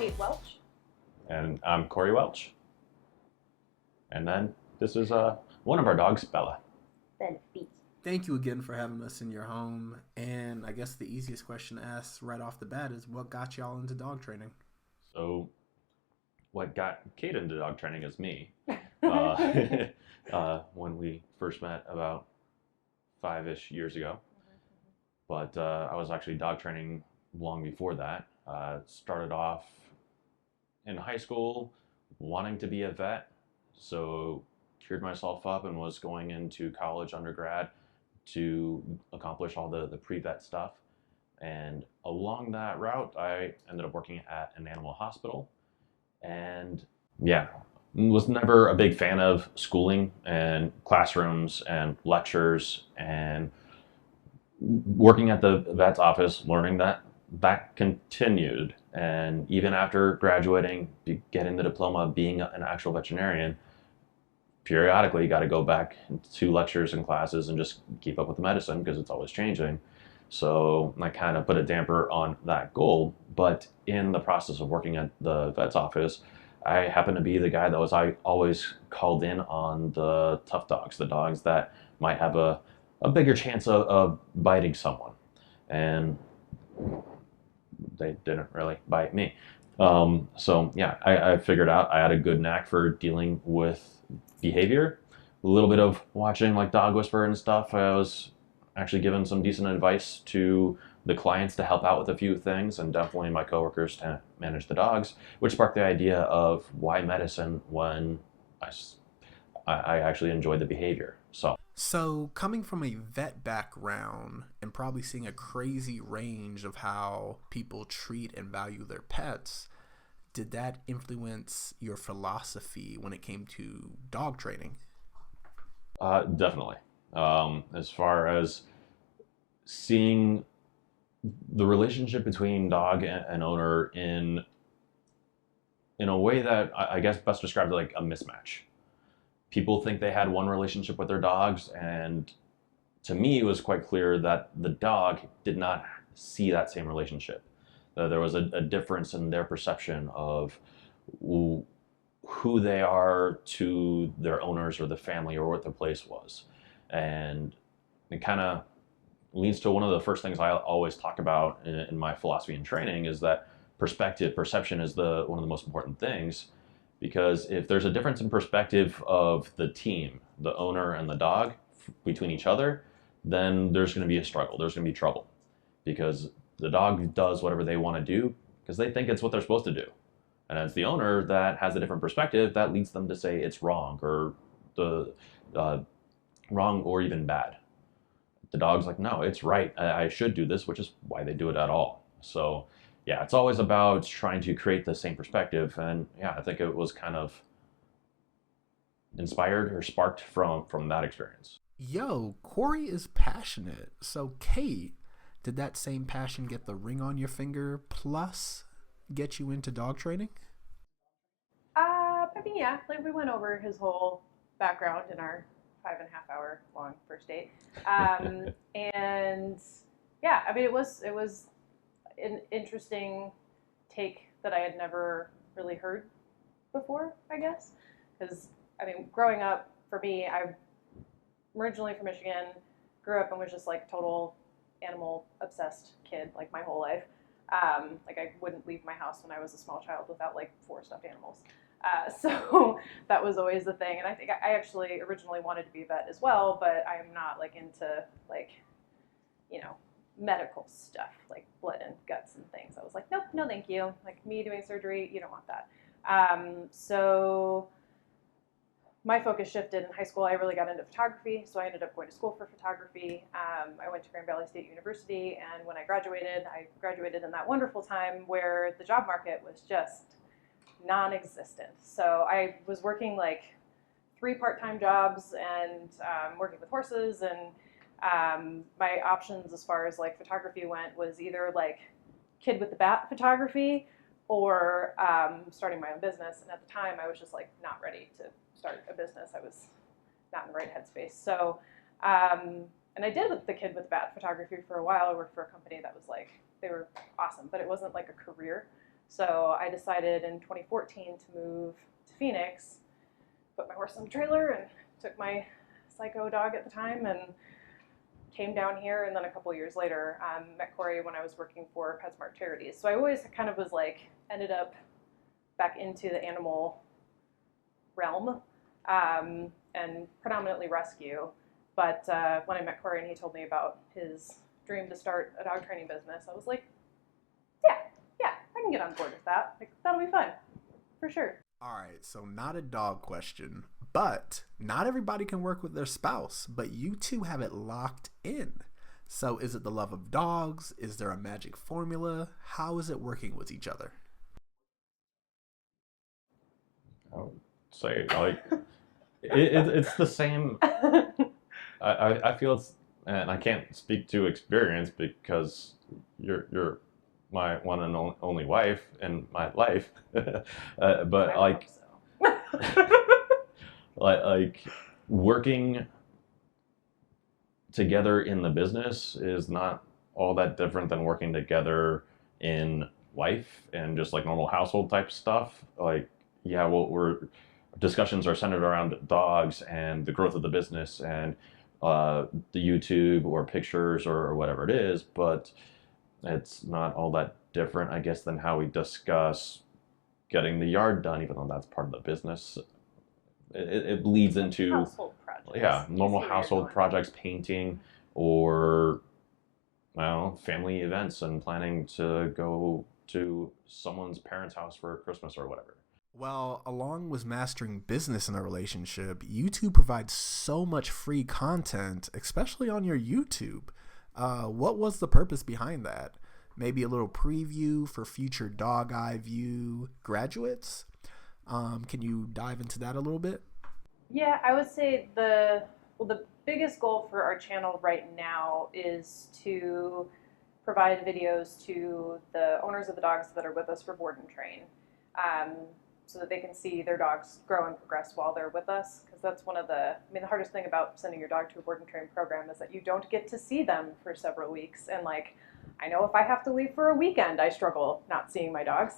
Welch. And I'm Corey Welch. And then this is one of our dogs, Bella. Benefit. Thank you again for having us in your home. And I guess the easiest question to ask right off the bat is what got y'all into dog training? So, what got Kate into dog training is me. When we first met about 5-ish years ago. But I was actually dog training long before that. Started off in high school wanting to be a vet, so geared myself up and was going into college undergrad to accomplish all the pre-vet stuff. And along that route, I ended up working at an animal hospital. And yeah, was never a big fan of schooling and classrooms and lectures and working at the vet's office, learning that continued. And even after graduating, getting the diploma, being an actual veterinarian, periodically you got to go back to lectures and classes and just keep up with the medicine because it's always changing. So I kind of put a damper on that goal. But in the process of working at the vet's office, I happened to be the guy that was always called in on the tough dogs, the dogs that might have a bigger chance of biting someone. And they didn't really bite me. So yeah, I figured out I had a good knack for dealing with behavior. A little bit of watching like Dog Whisperer and stuff. I was actually given some decent advice to the clients to help out with a few things, and definitely my coworkers to manage the dogs, which sparked the idea of why medicine when I actually enjoyed the behavior. So, coming from a vet background and probably seeing a crazy range of how people treat and value their pets, did that influence your philosophy when it came to dog training? Definitely. As far as seeing the relationship between dog and owner in a way that I guess best described like a mismatch. People think they had one relationship with their dogs, and to me it was quite clear that the dog did not see that same relationship. There was a difference in their perception of who they are to their owners or the family or what the place was. And it kind of leads to one of the first things I always talk about in my philosophy and training is that perception is one of the most important things. Because if there's a difference in perspective of the team, the owner and the dog between each other, then there's going to be a struggle. There's going to be trouble because the dog does whatever they want to do because they think it's what they're supposed to do. And as the owner that has a different perspective, that leads them to say it's wrong or wrong or even bad. The dog's like, no, it's right. I should do this, which is why they do it at all. So yeah, it's always about trying to create the same perspective. And yeah, I think it was kind of inspired or sparked from that experience. Yo, Corey is passionate. So, Kate, did that same passion get the ring on your finger plus get you into dog training? I mean, yeah, like we went over his whole background in our 5.5 hour long first date. And yeah, I mean, it was an interesting take that I had never really heard before, I guess. Because, I mean, growing up, for me, I'm originally from Michigan, grew up and was just like total animal obsessed kid, like my whole life. Like I wouldn't leave my house when I was a small child without like 4 stuffed animals. So that was always the thing. And I think I actually originally wanted to be a vet as well, but I'm not like into like, you know, medical stuff like blood and guts and things. I was like, nope, no thank you. Like me doing surgery, you don't want that. So my focus shifted in high school. I really got into photography, so I ended up going to school for photography. I went to Grand Valley State University, and when I graduated in that wonderful time where the job market was just non-existent. So I was working like 3 part-time jobs and working with horses, and my options as far as like photography went was either like kid with the bat photography or starting my own business. And at the time I was just like not ready to start a business. I was not in the right headspace. So, and I did with the kid with the bat photography for a while. I worked for a company that was like, they were awesome, but it wasn't like a career. So I decided in 2014 to move to Phoenix, put my horse in the trailer, and took my psycho dog at the time and came down here. And then a couple years later, met Corey when I was working for PetSmart Charities. So I always kind of was like, ended up back into the animal realm, and predominantly rescue. But when I met Corey and he told me about his dream to start a dog training business, I was like, yeah, I can get on board with that. Like, that'll be fun, for sure. All right, so not a dog question, but not everybody can work with their spouse, but you two have it locked in. So is it the love of dogs? Is there a magic formula? How is it working with each other? I would say, like, it's the same. I feel it's, and I can't speak to experience because you're my one and only wife in my life, but like, So. like working together in the business is not all that different than working together in life and just like normal household type stuff. Like, yeah, well, discussions are centered around dogs and the growth of the business and the YouTube or pictures or whatever it is, but it's not all that different, I guess, than how we discuss getting the yard done, even though that's part of the business. It leads into household projects. Yeah, normal household projects, painting, or I don't know, family events and planning to go to someone's parents' house for Christmas or whatever. Well, along with mastering business in a relationship, you two provide so much free content, especially on your YouTube. What was the purpose behind that? Maybe a little preview for future Dog Eye View graduates? Can you dive into that a little bit? Yeah, I would say the biggest goal for our channel right now is to provide videos to the owners of the dogs that are with us for board and train, so that they can see their dogs grow and progress while they're with us. Because that's the hardest thing about sending your dog to a board and train program is that you don't get to see them for several weeks. And like, I know if I have to leave for a weekend, I struggle not seeing my dogs.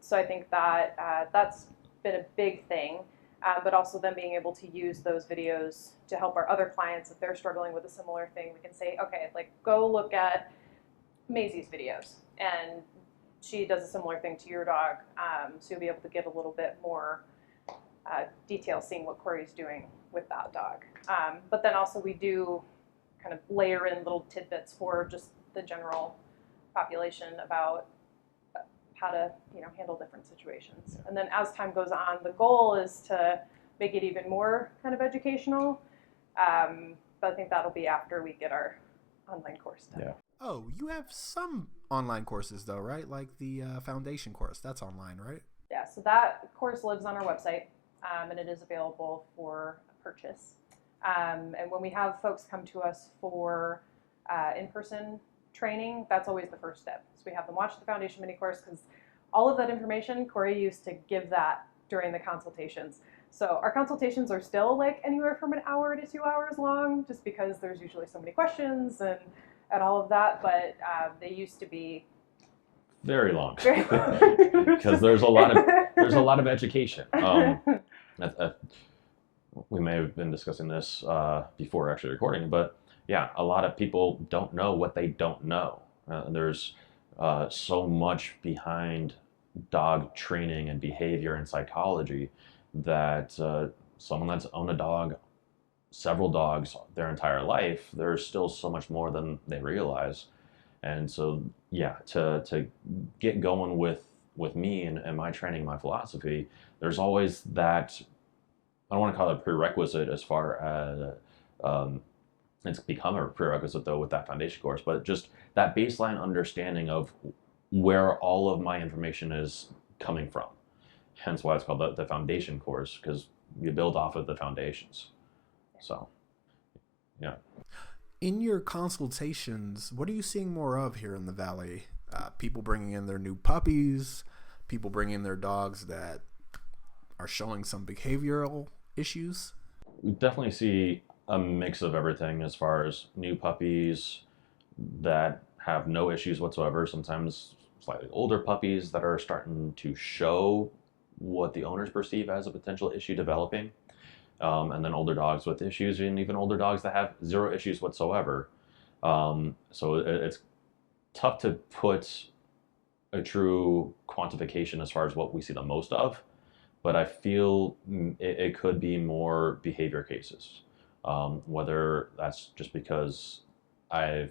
So I think that that's been a big thing, but also them being able to use those videos to help our other clients if they're struggling with a similar thing. We can say, okay, like, go look at Maisie's videos, and she does a similar thing to your dog, so you'll be able to get a little bit more detail seeing what Corey's doing with that dog. But then also we do kind of layer in little tidbits for just the general population about how to handle different situations. And then as time goes on, the goal is to make it even more kind of educational. But I think that'll be after we get our online course done. Yeah. Oh, you have some online courses though, right? Like the foundation course, that's online, right? Yeah, so that course lives on our website, and it is available for purchase. And when we have folks come to us for in-person training, that's always the first step. So we have them watch the foundation mini course, because all of that information Corey used to give that during the consultations. So our consultations are still like anywhere from an hour to 2 hours long, just because there's usually so many questions and all of that. But they used to be very long, very because there's a lot of education. We may have been discussing this before actually recording, but yeah, a lot of people don't know what they don't know. There's so much behind dog training and behavior and psychology that someone that's owned a dog, several dogs their entire life, there's still so much more than they realize. And so, yeah, to get going with me and my training, my philosophy, there's always that, I don't want to call it a prerequisite as far as it's become a prerequisite though with that foundation course, but just that baseline understanding of where all of my information is coming from. Hence why it's called the foundation course, because you build off of the foundations. So, yeah. In your consultations, what are you seeing more of here in the Valley? People bringing in their new puppies, people bringing in their dogs that are showing some behavioral issues? We definitely see a mix of everything as far as new puppies that have no issues whatsoever. Sometimes slightly older puppies that are starting to show what the owners perceive as a potential issue developing, and then older dogs with issues, and even older dogs that have zero issues whatsoever. So it's tough to put a true quantification as far as what we see the most of, but I feel it could be more behavior cases. Whether that's just because I've,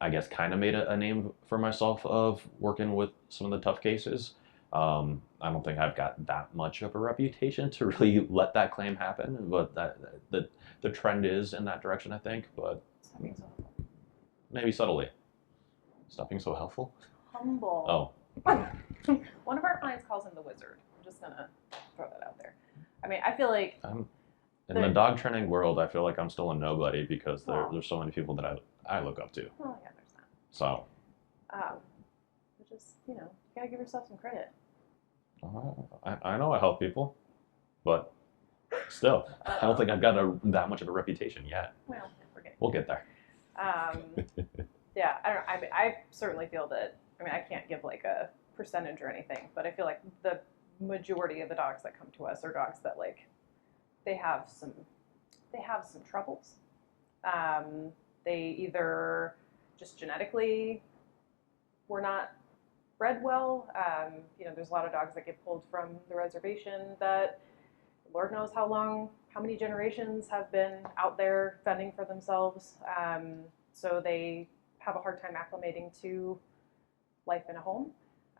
I guess, kind of made a name for myself of working with some of the tough cases. I don't think I've got that much of a reputation to really let that claim happen, but the trend is in that direction, I think. But Stop being so humble. maybe subtly. Stop being so helpful. Humble. Oh. One of our clients calls him the wizard. I'm just gonna throw that out there. I mean, I feel like In the dog training world, I feel like I'm still a nobody because Oh. there's so many people that I look up to. well, yeah, there's that. So But just, you gotta give yourself some credit. I know I help people, but still, I don't think I've got that much of a reputation yet. Well, we're getting. We'll get there. Yeah, I don't know. I mean, I certainly feel that. I mean, I can't give like a percentage or anything, but I feel like the majority of the dogs that come to us are dogs that like they have some troubles. They either just genetically were not bred well. There's a lot of dogs that get pulled from the reservation that Lord knows how many generations have been out there fending for themselves. So they have a hard time acclimating to life in a home.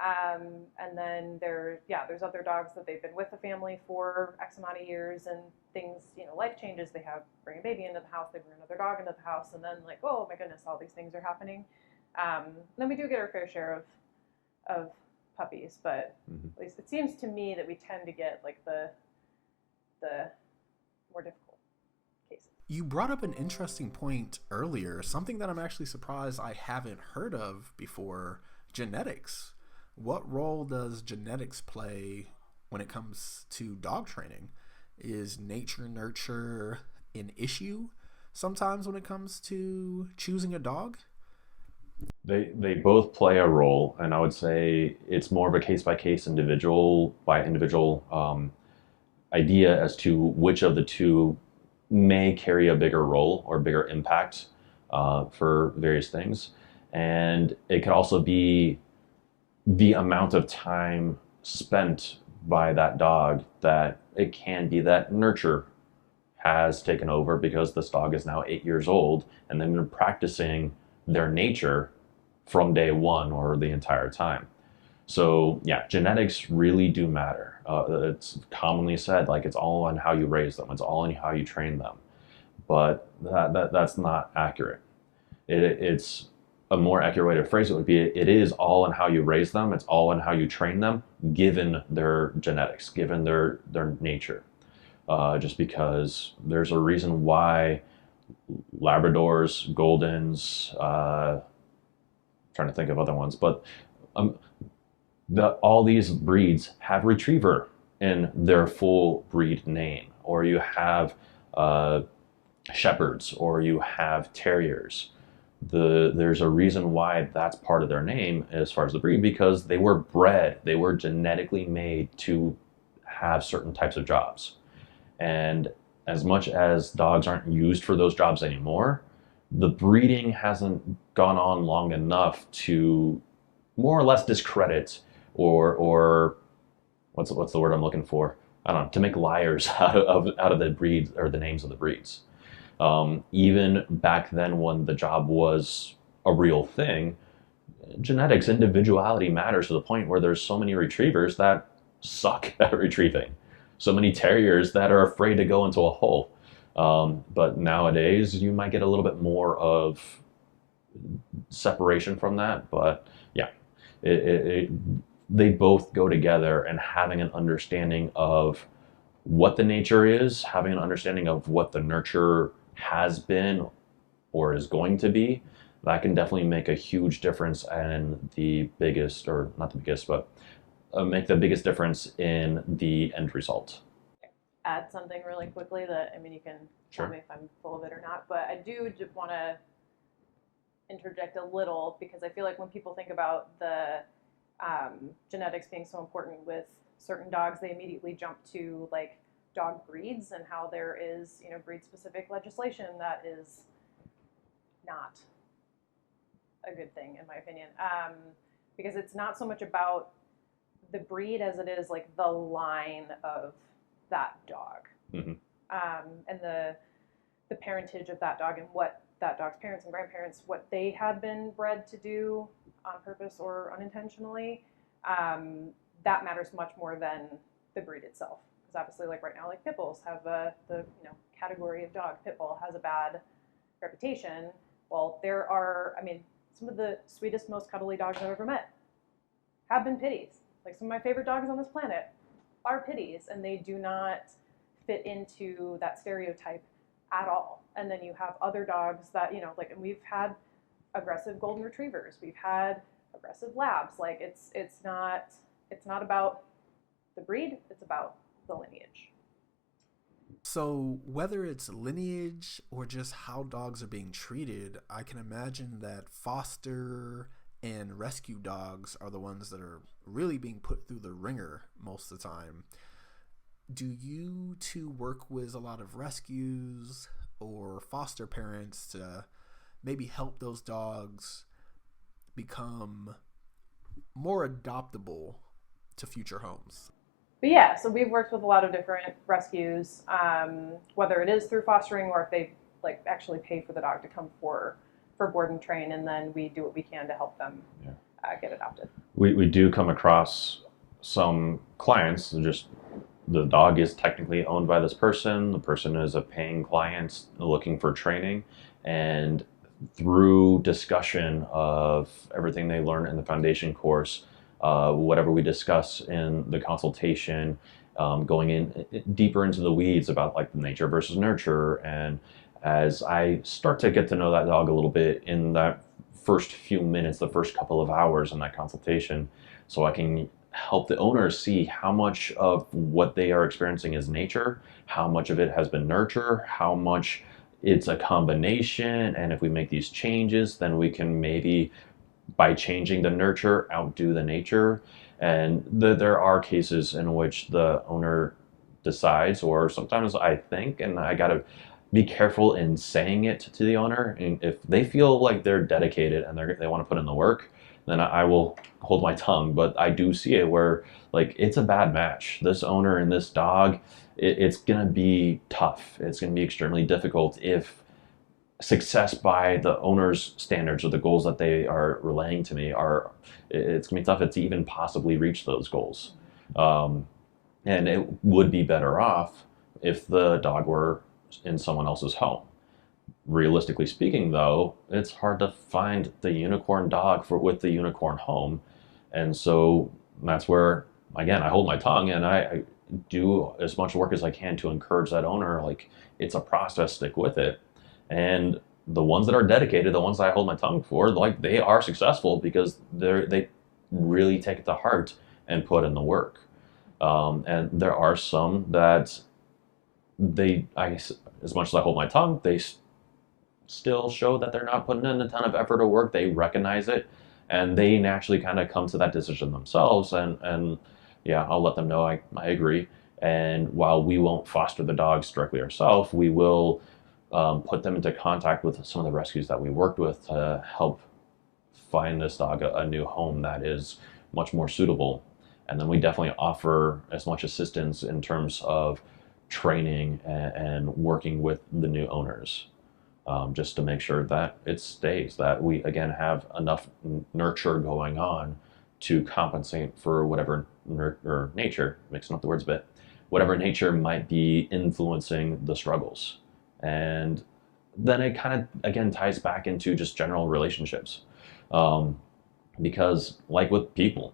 And then there's other dogs that they've been with the family for X amount of years, and things, life changes. They bring a baby into the house, they bring another dog into the house, and then like, oh my goodness, all these things are happening. Then we do get our fair share of puppies, but at least it seems to me that we tend to get like the more difficult cases. You brought up an interesting point earlier, something that I'm actually surprised I haven't heard of before: genetics. What role does genetics play when it comes to dog training? Is nature nurture an issue sometimes when it comes to choosing a dog? They both play a role, and I would say it's more of a case by case, individual by individual idea as to which of the two may carry a bigger role or bigger impact for various things. And it could also be the amount of time spent by that dog, that it can be that nurture has taken over because this dog is now 8 years old and they've been practicing their nature from day one or the entire time. So yeah, genetics really do matter. It's commonly said, like, it's all on how you raise them. It's all on how you train them. But that's not accurate. It's a more accurate way to phrase it would be, it is all on how you raise them. It's all on how you train them, given their genetics, given their nature. Just because there's a reason why Labradors, Goldens, trying to think of other ones, but all these breeds have retriever in their full breed name, or you have shepherds, or you have terriers. There's a reason why that's part of their name as far as the breed, because they were bred, they were genetically made to have certain types of jobs. And as much as dogs aren't used for those jobs anymore, the breeding hasn't gone on long enough to more or less discredit or what's the word I'm looking for? I don't know, to make liars out of the breeds or the names of the breeds. Even back then when the job was a real thing, genetics, individuality matters to the point where there's so many retrievers that suck at retrieving. So many terriers that are afraid to go into a hole. But nowadays you might get a little bit more of separation from that. But yeah, they both go together, and having an understanding of what the nature is, having an understanding of what the nurture has been or is going to be, that can definitely make a huge difference in the biggest, or not the biggest, but make the biggest difference in the end result. Add something really quickly that, I mean, you can tell me if I'm full of it or not, but I do just want to interject a little, because I feel like when people think about the genetics being so important with certain dogs, they immediately jump to like dog breeds and how there is, you know, breed specific legislation that is not a good thing in my opinion, because it's not so much about the breed as it is like the line of that dog, and the parentage of that dog and what that dog's parents and grandparents, what they had been bred to do on purpose or unintentionally. That matters much more than the breed itself. Because obviously, like right now, like pit bulls have the category of dog. Pit bull has a bad reputation. Well, there are, I mean, some of the sweetest, most cuddly dogs I've ever met have been pitties. Like some of my favorite dogs on this planet are pitties, and they do not fit into that stereotype at all. And then you have other dogs that, you know, like, and we've had aggressive golden retrievers, we've had aggressive labs. Like it's not about the breed, it's about the lineage. So whether it's lineage or just how dogs are being treated, I can imagine that foster and rescue dogs are the ones that are really being put through the ringer most of the time. Do you two work with a lot of rescues or foster parents to maybe help those dogs become more adoptable to future homes? But yeah, so we've worked with a lot of different rescues, whether it is through fostering or if they like actually pay for the dog to come for board and train, and then we do what we can to help them get adopted. We do come across some clients, just the dog is technically owned by this person, the person is a paying client looking for training, and through discussion of everything they learn in the foundation course, whatever we discuss in the consultation, going in deeper into the weeds about like the nature versus nurture. And as I start to get to know that dog a little bit in that first few minutes, the first couple of hours in that consultation, so I can help the owners see how much of what they are experiencing is nature, how much of it has been nurture, how much it's a combination, and if we make these changes, then we can maybe, by changing the nurture, outdo the nature. And there are cases in which the owner decides, or sometimes I think, and I gotta be careful in saying it to the owner, and if they feel like they're dedicated and they want to put in the work, then I will hold my tongue. But I do see it where like it's a bad match. This owner and this dog, it's gonna be tough. It's gonna be extremely difficult if success by the owner's standards or the goals that they are relaying to me are, it's gonna be tough to even possibly reach those goals. And it would be better off if the dog were in someone else's home. Realistically speaking, though, it's hard to find the unicorn dog with the unicorn home. And so that's where, again, I hold my tongue and I do as much work as I can to encourage that owner, like, it's a process, stick with it. And the ones that are dedicated, the ones that I hold my tongue for, like, they are successful because they really take it to heart and put in the work. And there are some that as much as I hold my tongue, they still show that they're not putting in a ton of effort or work. They recognize it, and they naturally kind of come to that decision themselves. And yeah, I'll let them know I agree. And while we won't foster the dogs directly ourselves, we will put them into contact with some of the rescues that we worked with to help find this dog a new home that is much more suitable. And then we definitely offer as much assistance in terms of training and working with the new owners, just to make sure that it stays, that we again have enough nurture going on to compensate for whatever nature, mixing up the words a bit, whatever nature might be influencing the struggles. And then it kind of again ties back into just general relationships, because like with people,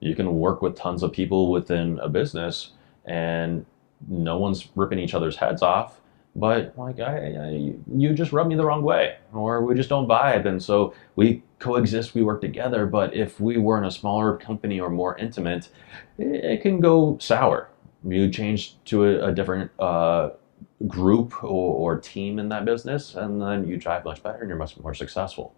you can work with tons of people within a business and no one's ripping each other's heads off, but like you just rub me the wrong way, or we just don't vibe, and so we coexist, we work together. But if we were in a smaller company or more intimate, it can go sour. You change to a different group or team in that business, and then you drive much better and you're much more successful.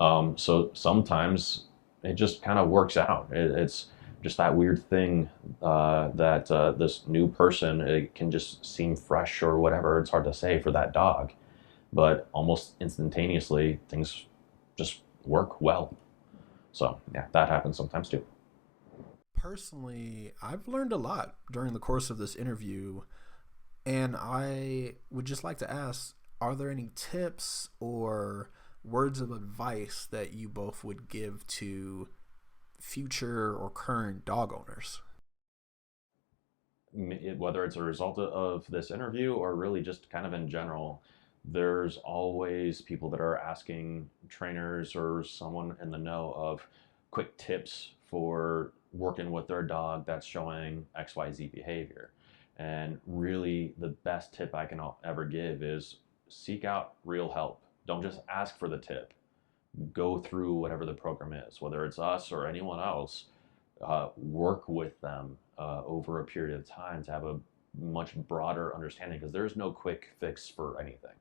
So sometimes it just kind of works out. It's just that weird thing that this new person, it can just seem fresh or whatever. It's hard to say for that dog, but almost instantaneously things just work well. So yeah, that happens sometimes too. Personally, I've learned a lot during the course of this interview, and I would just like to ask, are there any tips or words of advice that you both would give to future or current dog owners? Whether it's a result of this interview or really just kind of in general, there's always people that are asking trainers or someone in the know of quick tips for working with their dog that's showing XYZ behavior. And really, the best tip I can ever give is seek out real help. Don't just ask for the tip. Go through whatever the program is, whether it's us or anyone else. Work with them over a period of time to have a much broader understanding, because there's no quick fix for anything.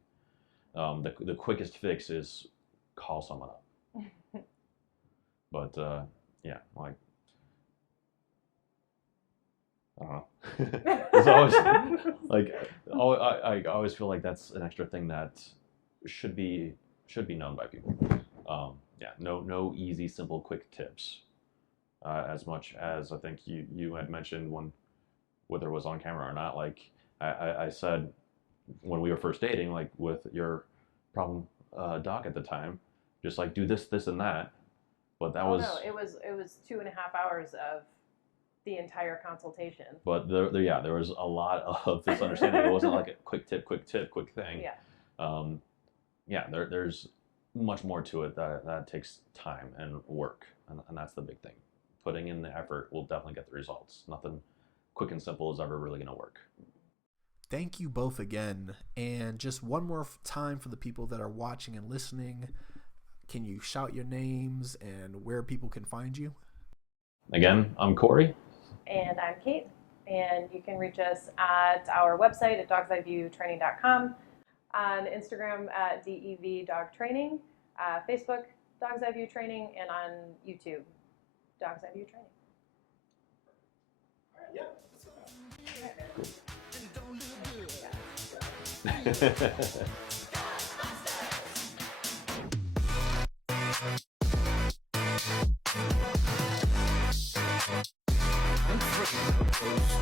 The quickest fix is call someone up. But yeah, like, I don't know. It's always like, I always feel like that's an extra thing that should be known by people. Yeah, no easy, simple, quick tips. As much as I think you had mentioned, when whether it was on camera or not, like I said when we were first dating, like with your problem doc at the time, just like do this, this, and that. But that was no, it was 2.5 hours of the entire consultation. But there was a lot of misunderstanding. It wasn't like a quick tip, quick thing. Yeah. Yeah, there's much more to it that takes time and work, and that's the big thing. Putting in the effort will definitely get the results. Nothing quick and simple is ever really going to work. Thank you both again. And just one more time for the people that are watching and listening, can you shout your names and where people can find you? Again, I'm Corey. And I'm Kate. And you can reach us at our website at dogseyeviewtraining.com, on Instagram at DEV Dog Training, Facebook Dog's Eye View Training, and on YouTube Dog's Eye View Training. Yeah. Cool.